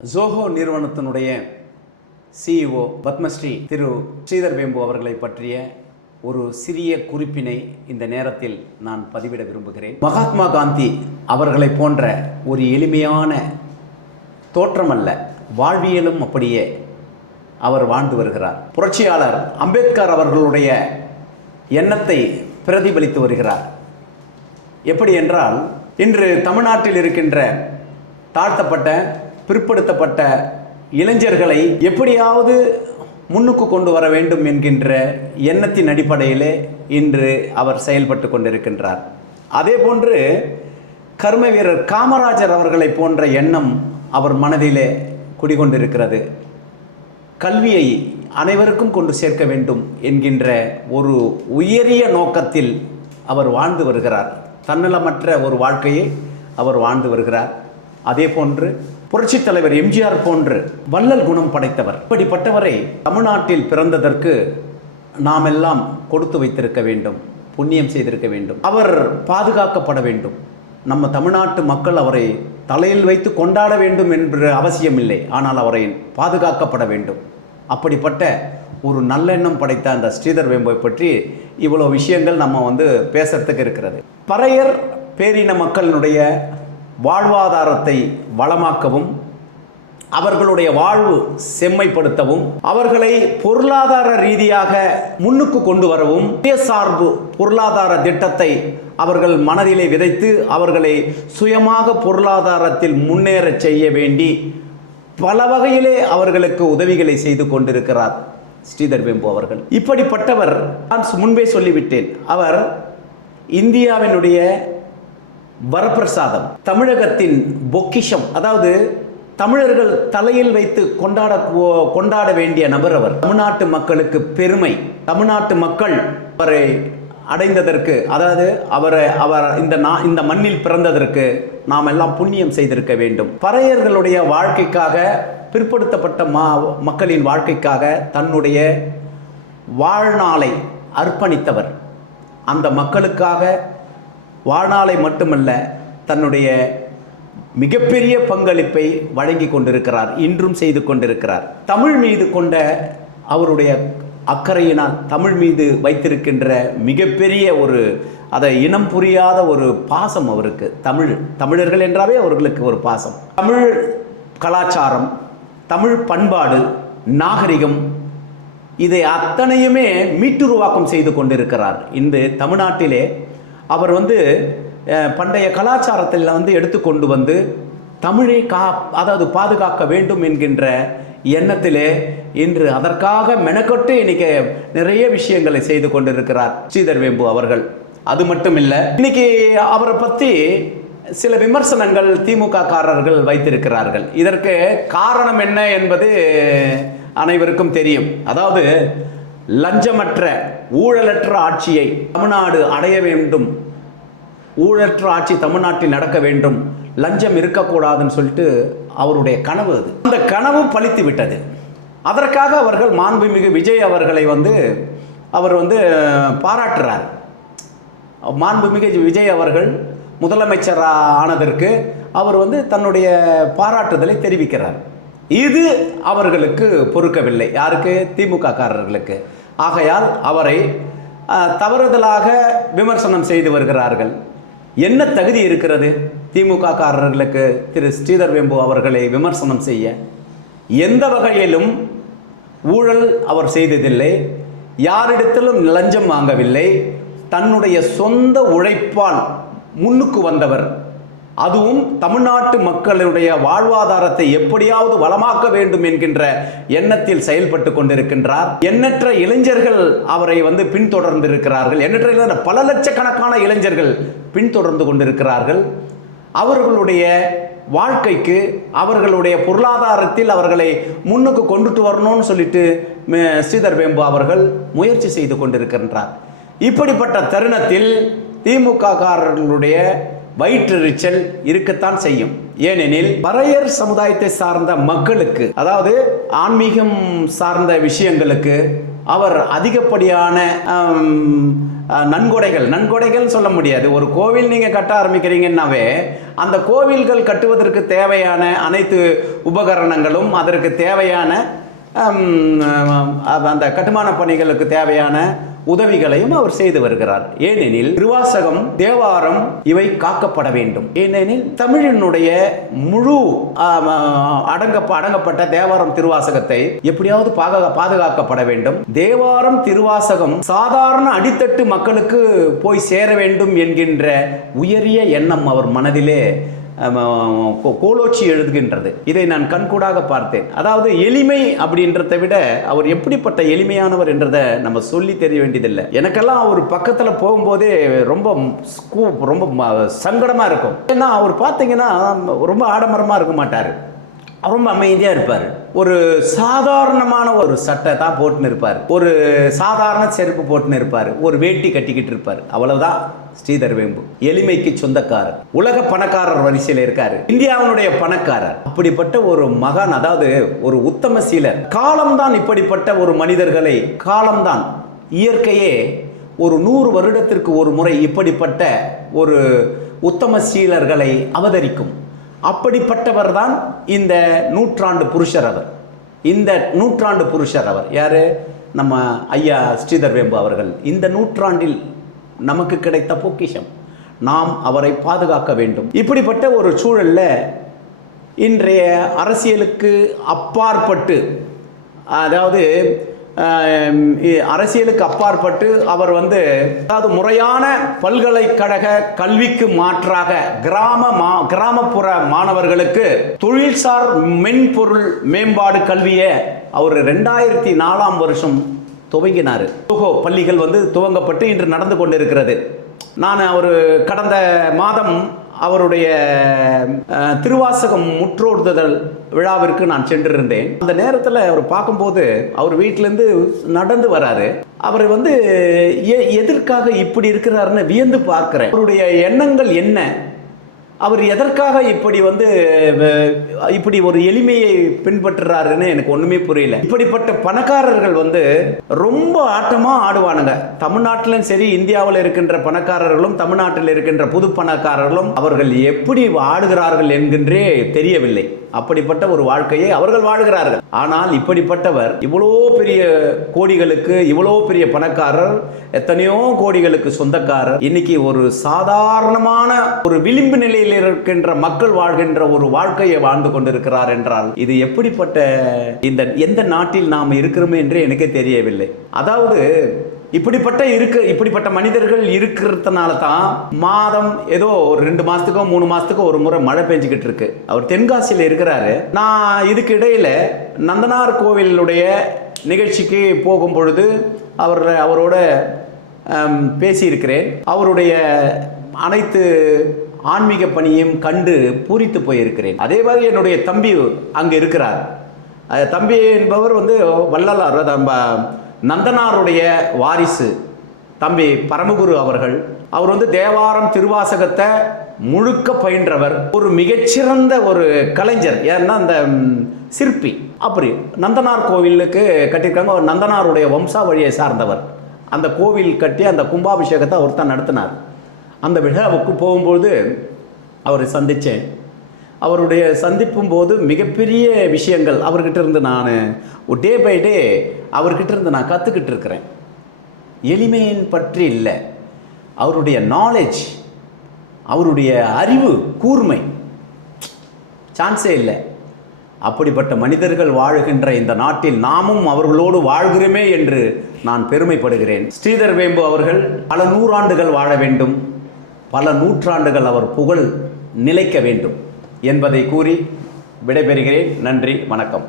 ஜோஹோ நிறுவனத்தினுடைய சிஇஓ பத்மஸ்ரீ திரு ஸ்ரீதர் வேம்பு அவர்களை பற்றிய ஒரு சிறிய குறிப்பினை இந்த நேரத்தில் நான் பதிவிட விரும்புகிறேன். மகாத்மா காந்தி அவர்களை போன்ற ஒரு எளிமையான தோற்றமல்ல, வாழ்வியலும் அப்படியே அவர் வாழ்ந்து வருகிறார். புரட்சியாளர் அம்பேத்கர் அவர்களுடைய எண்ணத்தை பிரதிபலித்து வருகிறார். எப்படி என்றால், இன்று தமிழ்நாட்டில் இருக்கின்ற தாழ்த்தப்பட்ட பிற்படுத்தப்பட்ட இளைஞர்களை எப்படியாவது முன்னுக்கு கொண்டு வர வேண்டும் என்கின்ற எண்ணத்தின் அடிப்படையிலே இன்று அவர் செயல்பட்டு கொண்டிருக்கின்றார். அதே போன்று கர்ம வீரர் காமராஜர் அவர்களை போன்ற எண்ணம் அவர் மனதிலே குடிகொண்டிருக்கிறது. கல்வியை அனைவருக்கும் கொண்டு சேர்க்க வேண்டும் என்கின்ற ஒரு உயரிய நோக்கத்தில் அவர் வாழ்ந்து வருகிறார். தன்னலமற்ற ஒரு வாழ்க்கையை அவர் வாழ்ந்து வருகிறார். அதே போன்று புரட்சித் தலைவர் எம்ஜிஆர் போன்று வள்ளல் குணம் படைத்தவர். இப்படிப்பட்டவரை தமிழ்நாட்டில் பிறந்ததற்கு நாம் எல்லாம் கொடுத்து வைத்திருக்க வேண்டும், புண்ணியம் செய்திருக்க வேண்டும். அவர் பாதுகாக்கப்பட வேண்டும். நம்ம தமிழ்நாட்டு மக்கள் அவரை தலையில் வைத்து கொண்டாட வேண்டும் என்ற அவசியம் இல்லை, ஆனால் அவரை பாதுகாக்கப்பட வேண்டும். அப்படிப்பட்ட ஒரு நல்லெண்ணம் படைத்த அந்த ஸ்ரீதர் வேம்பை பற்றி இவ்வளோ விஷயங்கள் நம்ம பேசுறதுக்கு இருக்கிறது. பறையர் பேரின மக்களினுடைய வாழ்வாதாரத்தை வளமாக்கவும், அவர்களுடைய வாழ்வு செம்மைப்படுத்தவும், அவர்களை பொருளாதார ரீதியாக முன்னுக்கு கொண்டு வரவும் சுயசார்பு பொருளாதார திட்டத்தை அவர்கள் மனதிலே விதைத்து அவர்களை சுயமாக பொருளாதாரத்தில் முன்னேற செய்ய வேண்டி பல வகையிலே அவர்களுக்கு உதவிகளை செய்து கொண்டிருக்கிறார் ஸ்ரீதர் வேம்பு அவர்கள். இப்படிப்பட்டவர், நான் முன்பே சொல்லிவிட்டேன், அவர் இந்தியாவினுடைய வரப்பிரசாதம், தமிழகத்தின் பொக்கிஷம். அதாவது தமிழர்கள் தலையில் வைத்து கொண்டாட வேண்டிய நபர் அவர். தமிழ்நாட்டு மக்களுக்கு பெருமை. தமிழ்நாட்டு மக்கள் அவரை அடைந்ததற்கு, அதாவது அவர் இந்த மண்ணில் பிறந்ததற்கு நாம் எல்லாம் புண்ணியம் செய்திருக்க வேண்டும். பறையர்களுடைய வாழ்க்கைக்காக, பிற்படுத்தப்பட்ட மக்களின் வாழ்க்கைக்காக தன்னுடைய வாழ்நாளை அர்ப்பணித்தவர். அந்த மக்களுக்காக வாழ்நாளை மட்டுமல்ல, தன்னுடைய மிகப்பெரிய பங்களிப்பை வழங்கி கொண்டிருக்கிறார், இன்றும் செய்து கொண்டிருக்கிறார். தமிழ் மீது கொண்ட அவருடைய அக்கறையினால், தமிழ் மீது வைத்திருக்கின்ற மிகப்பெரிய அதை இனம் புரியாத ஒரு பாசம் அவருக்கு. தமிழர்கள் என்றாவே அவர்களுக்கு ஒரு பாசம். தமிழ் கலாச்சாரம், தமிழ் பண்பாடு, நாகரிகம், இதை அத்தனையுமே மீட்டுருவாக்கம் செய்து கொண்டிருக்கிறார். இந்த தமிழ்நாட்டிலே அவர் பண்டைய கலாச்சாரத்தில் எடுத்துக்கொண்டு தமிழை அதாவது பாதுகாக்க வேண்டும் என்கின்ற எண்ணத்திலே இன்று அதற்காக மெனக்கொட்டு இன்னைக்கு நிறைய விஷயங்களை செய்து கொண்டிருக்கிறார் ஸ்ரீதர் வேம்பு அவர்கள். அது மட்டும் இல்லை, இன்னைக்கு அவரை பற்றி சில விமர்சனங்கள் திமுக காரர்கள் வைத்திருக்கிறார்கள். இதற்கு காரணம் என்ன என்பது அனைவருக்கும் தெரியும். அதாவது லஞ்சமற்ற ஊழலற்ற ஆட்சியை தமிழ்நாடு அடைய வேண்டும், ஊழலற்ற ஆட்சி தமிழ்நாட்டில் நடக்க வேண்டும், லஞ்சம் இருக்கக்கூடாதுன்னு சொல்லிட்டு அவருடைய கனவு அது. அந்த கனவு பலித்து விட்டது. அதற்காக அவர்கள் மாண்புமிகு விஜய் அவர்களை அவர் பாராட்டுறார். மாண்புமிகு விஜய் அவர்கள் முதலமைச்சர் ஆனதற்கு அவர் தன்னுடைய பாராட்டுதலை தெரிவிக்கிறார். இது அவர்களுக்கு பொறுக்கவில்லை. யாருக்கு? திமுக காரர்களுக்கு. ஆகையால் அவரை தவறுதலாக விமர்சனம் செய்து வருகிறார்கள். என்ன தகுதி இருக்கிறது திமுக காரர்களுக்கு திரு ஸ்ரீதர் வேம்பு அவர்களை விமர்சனம் செய்ய? எந்த வகையிலும் ஊழல் அவர் செய்ததில்லை, யாரிடத்திலும் லஞ்சம் வாங்கவில்லை, தன்னுடைய சொந்த உழைப்பால் முன்னுக்கு வந்தவர். அதுவும் தமிழ்நாட்டு மக்களுடைய வாழ்வாதாரத்தை எப்படியாவது வளமாக்க வேண்டும் என்கின்ற எண்ணத்தில் செயல்பட்டு கொண்டிருக்கின்றார். எண்ணற்ற இளைஞர்கள் அவரை பின்தொடர்ந்து இருக்கிறார்கள். எண்ணற்ற பல லட்சக்கணக்கான இளைஞர்கள் பின்தொடர்ந்து கொண்டிருக்கிறார்கள். அவர்களுடைய வாழ்க்கைக்கு, அவர்களுடைய பொருளாதாரத்தில் அவர்களை முன்னுக்கு கொண்டுட்டு வரணும்னு சொல்லிட்டு ஸ்ரீதர் வேம்பு அவர்கள் முயற்சி செய்து கொண்டிருக்கின்றார். இப்படிப்பட்ட தருணத்தில் திமுக காரர்களுடைய வயிற்றெரிச்சல் இருக்கத்தான் செய்யும். ஏனெனில் பறையர் சமுதாயத்தை சார்ந்த மக்களுக்கு, அதாவது ஆன்மீகம் சார்ந்த விஷயங்களுக்கு அவர் அதிகப்படியான நன்கொடைகள் சொல்ல முடியாது. ஒரு கோவில் நீங்கள் கட்ட ஆரம்பிக்கிறீங்கன்னாவே அந்த கோவில்கள் கட்டுவதற்கு தேவையான அனைத்து உபகரணங்களும், அதற்கு தேவையான அந்த கட்டுமான பணிகளுக்கு தேவையான உதவிகளையும் அவர் செய்து வருகிறார். ஏனெனில் திருவாசகம், தேவாரம் இவை காக்கப்பட வேண்டும். ஏனெனில் தமிழினுடைய முழு அடங்கப்பட்ட தேவாரம் திருவாசகத்தை எப்படியாவது பாதுகாக்கப்பட வேண்டும். தேவாரம் திருவாசகம் சாதாரண அடித்தட்டு மக்களுக்கு போய் சேர வேண்டும் என்கின்ற உயரிய எண்ணம் அவர் மனதிலே கோலோச்சி எழுதுகின்றது. இதை நான் கண்கூடாக பார்த்தேன். அதாவது எளிமை அப்படின்றத விட அவர் எப்படிப்பட்ட எளிமையானவர் என்றதை நம்ம சொல்லி தெரிய வேண்டியதில்லை. எனக்கெல்லாம் அவர் பக்கத்தில் போகும்போதே ரொம்ப சங்கடமாக இருக்கும். ஏன்னா அவர் பார்த்தீங்கன்னா ரொம்ப ஆடம்பரமாக இருக்க மாட்டார், ரொம்ப அமைதியாக இருப்பார். ஒரு சாதாரணமான ஒரு சட்டை தான் போட்டுன்னு இருப்பார், ஒரு சாதாரண செருப்பு போட்டுன்னு இருப்பார், ஒரு வேட்டி கட்டிக்கிட்டு இருப்பார். அவ்வளவுதான் ஸ்ரீதர் வேம்பு. எளிமைக்கு சொந்தக்காரர், உலக பணக்காரர் வரிசையில் இருக்காரு, இந்தியாவினுடைய பணக்காரர். அப்படிப்பட்ட ஒரு மகான், அதாவது ஒரு உத்தம சீலர். காலம்தான் இப்படிப்பட்ட ஒரு மனிதர்களை, காலம்தான் இயற்கையே ஒரு 100 வருடத்திற்கு ஒரு முறை இப்படிப்பட்ட ஒரு உத்தம சீலர்களை அவதரிக்கும். அப்படிப்பட்டவர் தான் இந்த நூற்றாண்டு புருஷர். அவர் இந்த நூற்றாண்டு புருஷர். அவர் யாரு? நம்ம ஐயா ஸ்ரீதர் வேம்பு அவர்கள். இந்த நூற்றாண்டில் நமக்கு கிடைத்த பொக்கிஷம், நாம் அவரை பாதுகாக்க வேண்டும். இப்படிப்பட்ட ஒரு சூழல்ல இன்றைய அரசியலுக்கு அப்பாற்பட்டு, அதாவது அரசியலுக்கு அப்பாற்பட்டு அவர் அதாவது முறையான பல்கலைக்கழக கல்விக்கு மாற்றாக கிராமப்புற மாணவர்களுக்கு தொழில்சார் மென்பொருள் மேம்பாடு கல்வியை அவர் 2004ஆம் வருஷம் துவங்கினார். பள்ளிகள் துவங்கப்பட்டு இன்று நடந்து கொண்டிருக்கிறது. நான் அவர் கடந்த மாதம் அவருடைய திருவாசகம் முற்றோடுதல் விழாவிற்கு நான் சென்றிருந்தேன். அந்த நேரத்தில் அவர் பார்க்கும்போது அவர் வீட்டிலேருந்து நடந்து வராரு. அவர் எதற்காக இப்படி இருக்கிறாருன்னு வியந்து பார்க்கிறேன். அவருடைய எண்ணங்கள் என்ன, அவர் எதற்காக இப்படி ஒரு எளிமையை பின்பற்றுறாருன்னு எனக்கு ஒண்ணுமே புரியல. இப்படிப்பட்ட பணக்காரர்கள் ரொம்ப ஆட்டமா ஆடுவானுங்க. தமிழ்நாட்டிலும் சரி, இந்தியாவில் இருக்கின்ற பணக்காரர்களும் தமிழ்நாட்டில் இருக்கின்ற புது பணக்காரர்களும் அவர்கள் எப்படி ஆடுகிறார்கள் என்கின்றே தெரியவில்லை. அப்படிப்பட்ட ஒரு வாழ்க்கையை அவர்கள் வாழ்கிறார்கள். ஆனால் இப்படிப்பட்டவர் இவ்வளோ பெரிய கோடிகளுக்கு, இவ்வளோ பெரிய பணக்காரர், எத்தனையோ கோடிகளுக்கு சொந்தக்காரர், இன்னைக்கு ஒரு சாதாரணமான ஒரு விளிம்பு நிலையில் இருக்கின்ற மக்கள் வாழ்கின்ற ஒரு வாழ்க்கையை வாழ்ந்து கொண்டிருக்கிறார் என்றால் இது எப்படிப்பட்ட எந்த நாட்டில் நாம் இருக்கிறோமே என்றே எனக்கே தெரியவில்லை. அதாவது இப்படிப்பட்ட மனிதர்கள் இருக்கிறதுனால தான் மாதம் ஏதோ ஒரு 2 மாசத்துக்கோ 3 மாசத்துக்கோ ஒரு முறை மழை பெஞ்சுக்கிட்டு இருக்கு. அவர் தென்காசியில் இருக்கிறாரு. நான் இதுக்கு இடையில நந்தனார் கோவிலுடைய நிகழ்ச்சிக்கு போகும் பொழுது அவரோட பேசியிருக்கிறேன். அவருடைய அனைத்து ஆன்மீக பணியும் கண்டு பூரித்து போயிருக்கிறேன். அதே மாதிரி என்னுடைய தம்பி அங்கே இருக்கிறார். தம்பி என்பவர் வள்ளலார் நந்தனாருடைய வாரிசு தம்பி பரமகுரு அவர்கள். அவர் தேவாரம் திருவாசகத்தை முழுக்க பயின்றவர், ஒரு மிகச்சிறந்த ஒரு கலைஞர். ஏன்னா அந்த சிற்பி. அப்படி நந்தனார் கோவிலுக்கு கட்டியிருக்காங்க. அவர் நந்தனாருடைய வம்சாவழியை சார்ந்தவர். அந்த கோவில் கட்டி அந்த கும்பாபிஷேகத்தை அவர் தான் நடத்தினார். அந்த விழாவுக்கு போகும்போது அவரை சந்தித்தேன். அவருடைய சந்திப்பும் போது மிகப்பெரிய விஷயங்கள் அவர்கிட்ட இருந்து நான் டே பை டே அவர்கிட்ட இருந்து நான் கற்றுக்கிட்டு இருக்கிறேன். எளிமையின் பற்றி இல்லை, அவருடைய நாலேஜ், அவருடைய அறிவு கூர்மை சான்ஸே இல்லை. அப்படிப்பட்ட மனிதர்கள் வாழுகின்ற இந்த நாட்டில் நாமும் அவர்களோடு வாழ்கிறோமே என்று நான் பெருமைப்படுகிறேன். ஸ்ரீதர் வேம்பு அவர்கள் பல நூறாண்டுகள் வாழ வேண்டும், பல நூற்றாண்டுகள் அவர் புகழ் நிலைக்க வேண்டும் என்பதை கூறி விடைபெறுகிறேன். நன்றி, வணக்கம்.